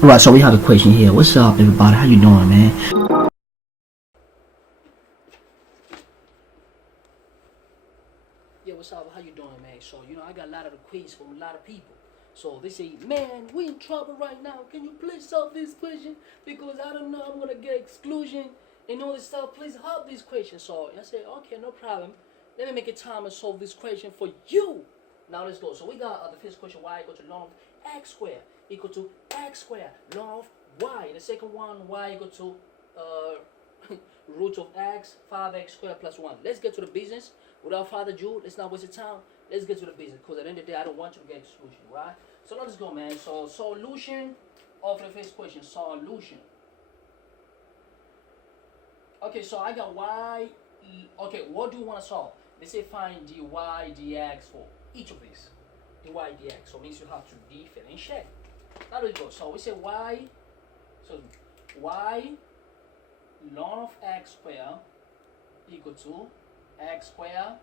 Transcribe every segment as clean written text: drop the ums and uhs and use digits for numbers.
Right, so we have a question here. What's up, everybody? How you doing, man? Yeah, what's up? How you doing, man? So, I got a lot of requests from a lot of people. So they say, man, we in trouble right now. Can you please solve this question? Because I don't know, I'm gonna get exclusion and all this stuff. Please help this question. So I said, okay, no problem. Let me make a time and solve this question for you. Now let's go. So we got the first question: y equal to ln of x squared equal to x squared ln of y. The second one, y equal to root of x 5x squared plus 1. Let's get to the business. Without further ado, let's not waste the time. Let's get to the business, because at the end of the day, I don't want you to get exclusion, right? So let's go, man. So solution of the first question. Solution. Okay, so I got y. Okay, what do you want to solve? They say find dy dx for each of these. Dy dx. So it means you have to differentiate. Now let's go. So we say y. So y ln of x squared equal to x squared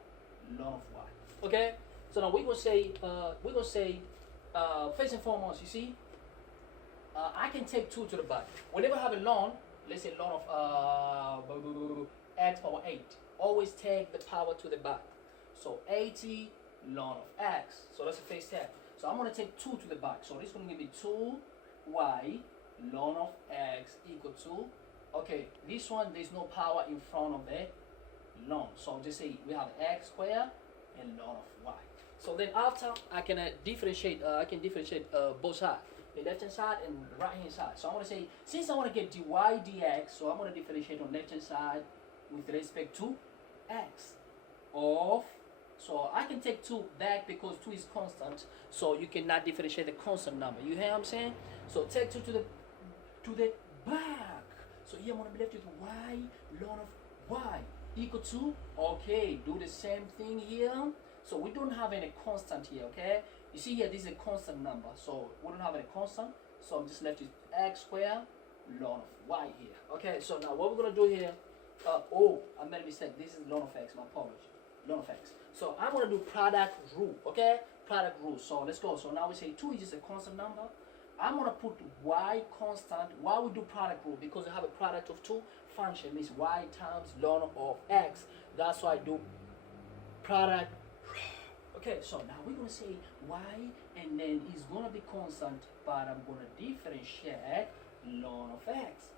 ln of y. Okay. So now we're gonna say first and foremost, you see, I can take 2 to the back. Whenever I have a ln, let's say ln of x power 8. Always take the power to the back. So 80 ln of x. So that's the first step. So I'm gonna take 2 to the back. So this is gonna give me 2y ln of x equal to, okay, this one there's no power in front of the ln. So just say we have x squared and ln of y. So then after I can differentiate both sides, the left hand side and the right hand side. So I want to say, since I want to get dy dx, so I'm going to differentiate on left hand side with respect to x of, so I can take 2 back because 2 is constant, so you cannot differentiate the constant number. You hear what I'm saying? So take 2 to the back. So here I'm going to be left with y ln of y equal to, okay, do the same thing here. So we don't have any constant here, okay? You see here, this is a constant number, so we don't have any constant, so I'm just left with x squared ln of y here. Okay, so now what we're gonna do here, I made a mistake. This is ln of x, my apologies. Ln of x. So I'm gonna do product rule, okay? Product rule. So let's go. So now we say 2 is just a constant number. I'm gonna put y constant. Why we do product rule? Because we have a product of 2 function, means y times ln of x. That's why I do product. Okay, so now we're gonna say y, and then it's gonna be constant, but I'm gonna differentiate ln of x,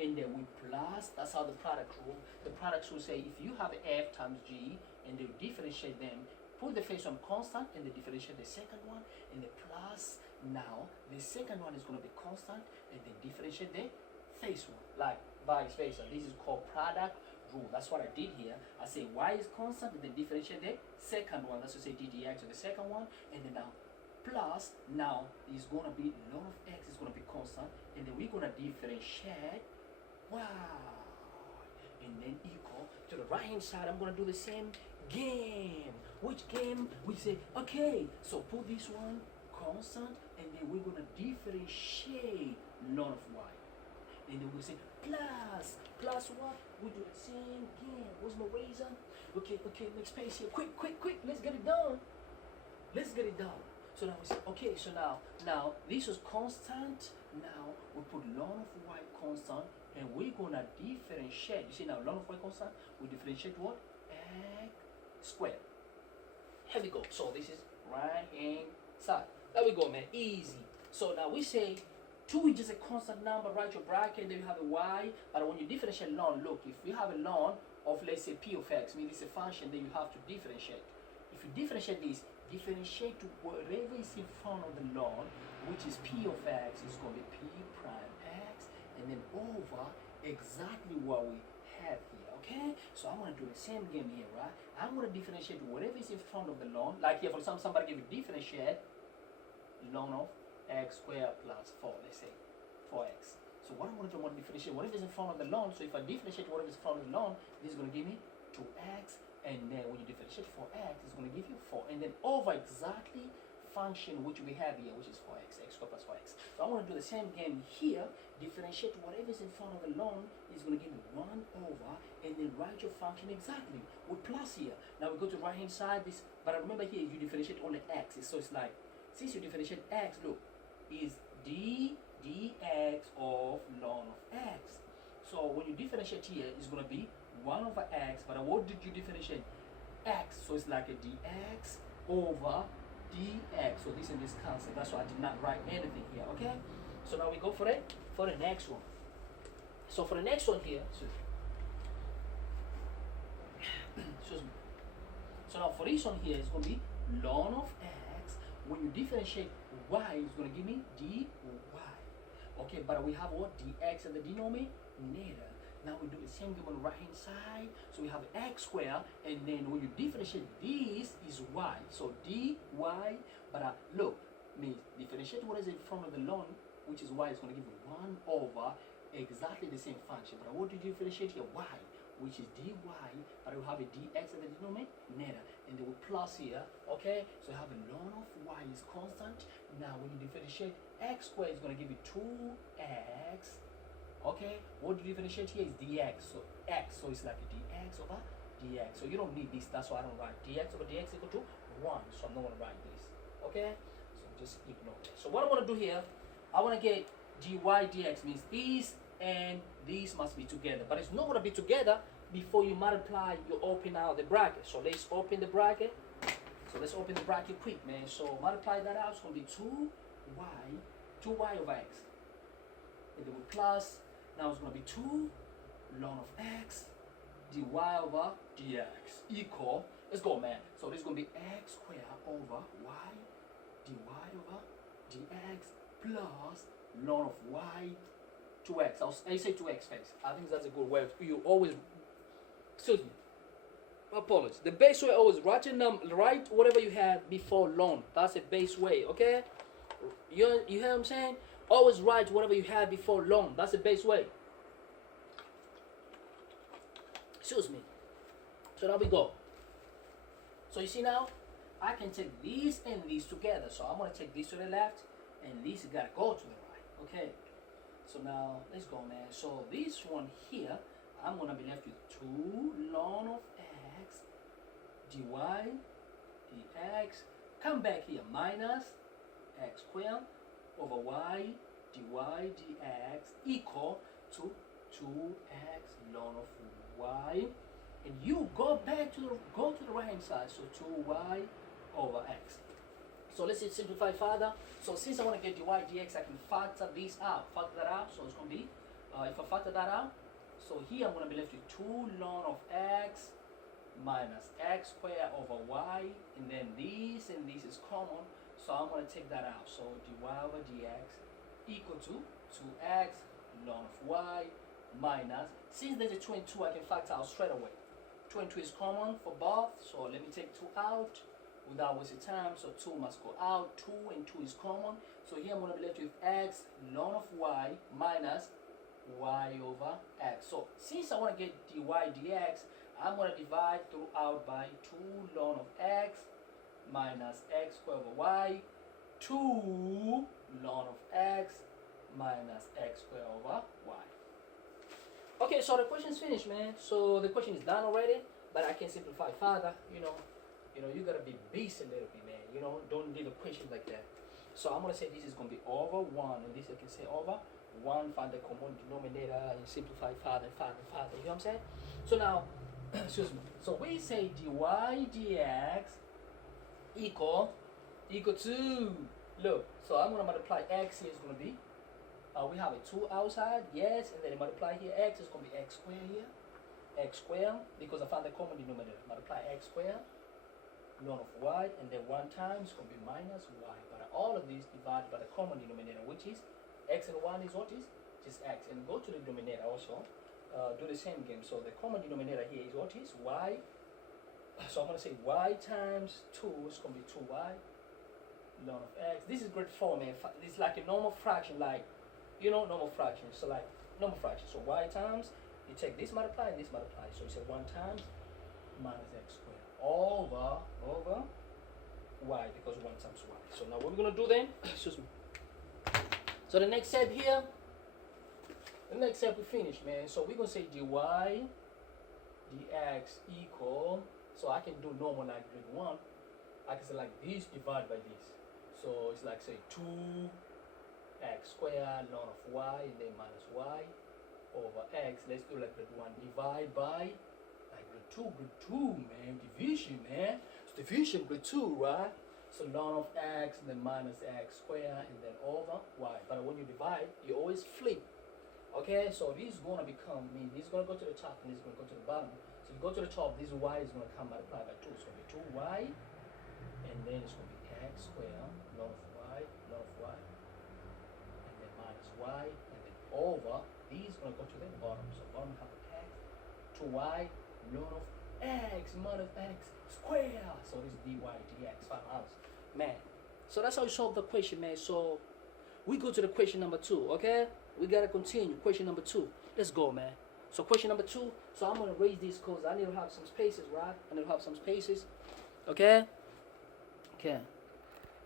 and then we plus. That's how the product rule. The product rule say if you have f times g, and they differentiate them, put the first one constant, and they differentiate the second one, and the plus. Now the second one is gonna be constant, and then differentiate the first one, like vice versa. This is called product rule. That's what I did here. I say y is constant, and then differentiate the second one. That's to say ddx to the second one, and then now plus. Now is gonna be ln of x is gonna be constant, and then we're gonna differentiate y, and then equal to the right hand side. I'm gonna do the same game. Which game? We say okay. So put this one constant, and then we're gonna differentiate ln of y. And then we say plus what? We do the same game. What's my razor? Okay, make space here. Quick, let's get it done. So now we say, okay, so now this is constant. Now we put ln of y constant, and we're gonna differentiate. You see now ln of y constant, we differentiate what? X squared. Here we go. So this is right hand side. There we go, man. Easy. So now we say 2 is just a constant number, write your bracket, then you have a y, but when you differentiate ln, look, if you have a ln of, let's say, p of x, means it's a function, then you have to differentiate. If you differentiate this, differentiate to whatever is in front of the ln, which is p of x, is going to be p prime x, and then over exactly what we have here, okay? So I'm going to do the same game here, right? I'm going to differentiate whatever is in front of the ln, like here, for example, somebody give you differentiate ln of x squared plus 4, let's say 4x. So what I'm going to do, I'm going to differentiate whatever is in front of the ln. So if I differentiate whatever is in front of the ln, this is going to give me 2x, and then when you differentiate 4x, it's going to give you 4, and then over exactly function which we have here, which is 4x, x squared plus 4x. So I want to do the same game here. Differentiate whatever is in front of the ln is going to give me 1 over, and then write your function exactly with plus here. Now we go to right hand side, this, but remember here you differentiate only x. So it's like, since you differentiate x, look, is dx of ln of x. So when you differentiate here, it's going to be 1 over x, but what did you differentiate? X, so it's like a dx over dx. So this and this cancel. That's why I did not write anything here. Okay, so now we go for the next one. So for the next one here, excuse me. So now for this one here, it's going to be ln of x. When you differentiate y, it's going to give me dy. Okay, but we have what? Dx at the denominator. Now we do the same thing on the right hand side. So we have x squared, and then when you differentiate, this is y. So dy, but look, means differentiate what is in front of the ln, which is y, is going to give you 1 over exactly the same function. But what did you differentiate here? Y, which is dy, but we have a dx at the denominator, and then we plus here. Okay, so you have a ln of y is constant. Now when you differentiate, x squared is going to give you 2x. Okay, what do you differentiate here is dx, so x, so it's like a dx over dx. So you don't need this, that's why I don't write dx over dx equal to 1, so I'm not going to write this. Okay, so just ignore it. So what I want to do here, I want to get dy dx, means these and these must be together, but it's not going to be together before you multiply, you open out the bracket. So let's open the bracket. So let's open the bracket quick, man. So multiply that out, it's going to be 2y over x, and then we plus. Now it's going to be 2 ln of x dy over dx equal, let's go, man. So this is going to be x squared over y dy over dx plus ln of y 2x. I say 2x face. I think that's a good way. You always, excuse me, apologies. The best way always write whatever you have before ln. That's the best way, okay? You hear what I'm saying? Always write whatever you have before ln. That's the best way. Excuse me. So now we go. So you see now, I can take these and these together. So I'm going to take this to the left, and this got to go to the right. Okay. So now, let's go, man. So this one here, I'm going to be left with 2 ln of x dy dx. Come back here, minus x squared over y dy dx equal to 2x ln of y, and you go back to the right hand side, so 2y over x. So let's simplify further. So since I want to get dy dx, I can factor this out. Factor that out. So it's going to be, if I factor that out, so here I'm going to be left with 2 ln of x minus x squared over y, and then this and this is common, so I'm going to take that out. So dy over dx equal to 2x ln of y minus, since there's a 2 and 2, I can factor out straight away. 2 and 2 is common for both, so let me take 2 out without wasting time. So 2 must go out, 2 and 2 is common, so here I'm going to be left with x ln of y minus y over x. So since I want to get dy dx, I'm going to divide throughout by 2 ln of x minus x squared over y, 2 ln of x minus x squared over y. Okay, so the question's finished, man. So the question is done already, but I can simplify further. You gotta be beast a little bit, man. Don't leave a question like that. So I'm gonna say this is gonna be over 1, and this I can say over 1. Find the common denominator and simplify further and further and further. You know what I'm saying? So now, excuse me. So we say dy dx equal to, look. So I'm gonna multiply x here is gonna be. We have a 2 outside, yes, and then multiply here, x is going to be x squared here, x squared, because I found the common denominator. Multiply x squared, ln of y, and then 1 times is going to be minus y. But all of these divided by the common denominator, which is x and 1 is what is? Just x. And go to the denominator also, do the same game. So the common denominator here is what is? Y. So I'm going to say y times 2 is going to be 2y, ln of x. This is grade 4, man. It's like a normal fraction, like, normal fraction. So like normal fraction. So y times, you take this multiply and this multiply. So you say 1 times minus x squared over y because 1 times y. So now what we're gonna do then, excuse me. So the next step here, the next step we finish, man. So we're gonna say dy dx equal, so I can do normal like grade 1. I can say like this divided by this. So it's like say 2x squared ln of y and then minus y over x. Let's do like grade 1 divide by like grade 2, man. Division, man. It's division grade 2, right? So ln of x and then minus x squared and then over y. But when you divide, you always flip. Okay, so this is gonna become, this is gonna go to the top and this is gonna go to the bottom. So you go to the top, this y is gonna come multiplied by 2. So it's gonna be 2y, and then it's gonna be x squared ln of y, and then minus y, and then over. These gonna go to the bottom. So bottom half of x, 2y ln of x minus x squared. So this is dy dx 5 hours, man. So that's how you solve the question, man. So we go to the question number 2, okay? We gotta continue. Question number 2. Let's go, man. So question number 2. So I'm gonna raise these because I need to have some spaces, right? I need to have some spaces. Okay? Okay.